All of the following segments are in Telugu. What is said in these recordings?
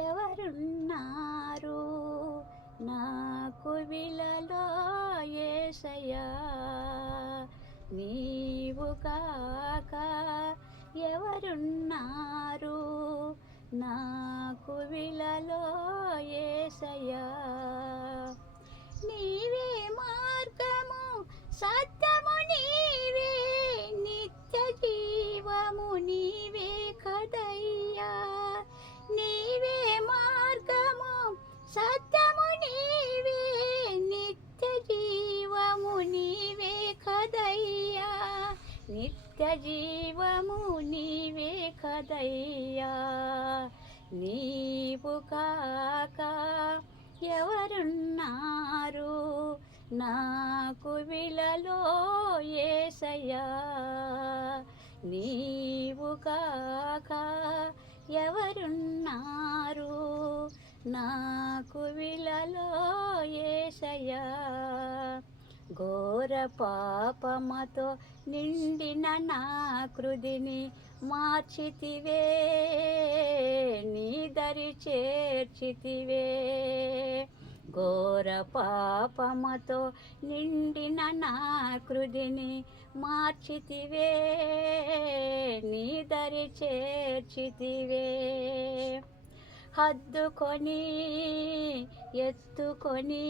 ఎవరున్నారు నాకు విలలో యేసయ్యా నీవు కాక ఎవరున్నారు నాకు విలలో యేసయ్యా నీవే మార్గము సత్యము నీవే నిత్య జీవము నీవే కదయ్యా నీవే మార్గము సత్యము నీవే నిత్య జీవము నీవే కదయ్యా నిత్య జీవము నీవే కదయ్యా నీవు కాక ఎవరున్నారు నాకు విలలో యేసయ్యా నీవు కాక ఎవరున్నారు నాకు విలలో యేసయ్యా ఘోర పాపమతో నిండిన నా కృదిని మార్చితివే నీ దరి చేర్చితివే ఘోర పాపమతో నిండిన నా కృదిని మార్చితివే నీ దరి చేర్చితివే హద్దుకొని ఎత్తుకొని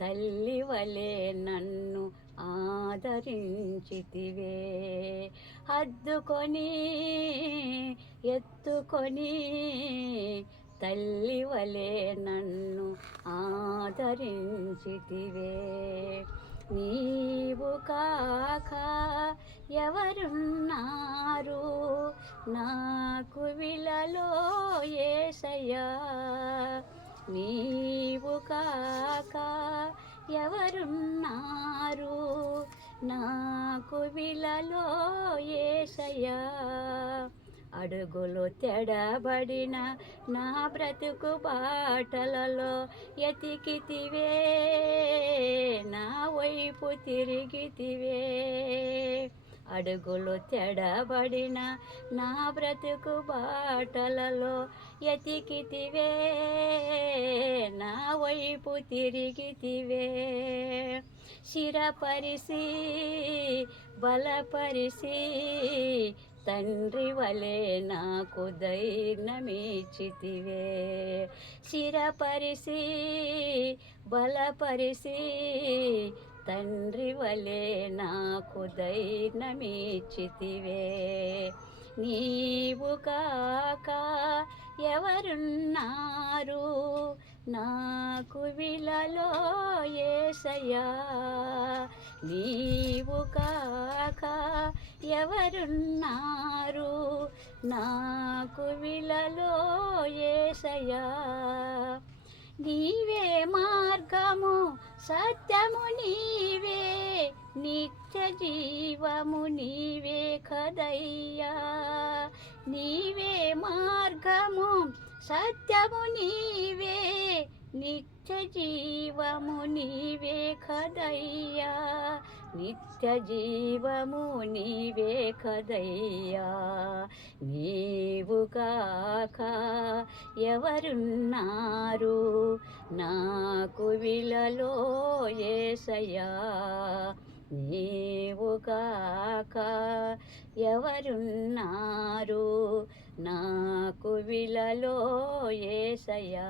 తల్లి వలె నన్ను ఆదరించితివే హద్దుకొని ఎత్తుకొని తల్లి వలె నన్ను ఆదరించితివే నీవు కాక ఎవరున్నారు నాకు విలలో యేసయ్యా నీవు కాక ఎవరున్నారు నాకు విలలో యేసయ్యా అడుగులు తెడబడిన నా బ్రతుకు బాటలలో ఎతికితివే నా వైపు తిరిగితివే అడుగులు తెడబడిన నా బ్రతుకు బాటలలో ఎతికితివే నా వైపు తిరిగితివే శిరపరిసి బలపరిసి తండ్రి వలె నాకు ధైర్యమిచ్చితివే శిరపరిసి బలపరిసి తండ్రి వలె నాకు ధైర్యమిచ్చితివే నీవు కాక ఎవరున్నారు నాకు విలలో యేసయ్యా నీవు కాక ఎవరున్నారు నాకు విలలో యేసయ్యా నీవే మార్గము సత్యము నీవే నిత్య జీవము నీవే కదయ్యా నీవే మార్గము సత్యము నీవే నిత్య జీవము నీవే కదయ్యా నిత్య జీవము నీవే కదయ్యా నీవు కాక ఎవరున్నారు నాకు విలలో యేసయ్యా నీవు కాక ఎవరున్నారు నాకు విలలో యేసయ్యా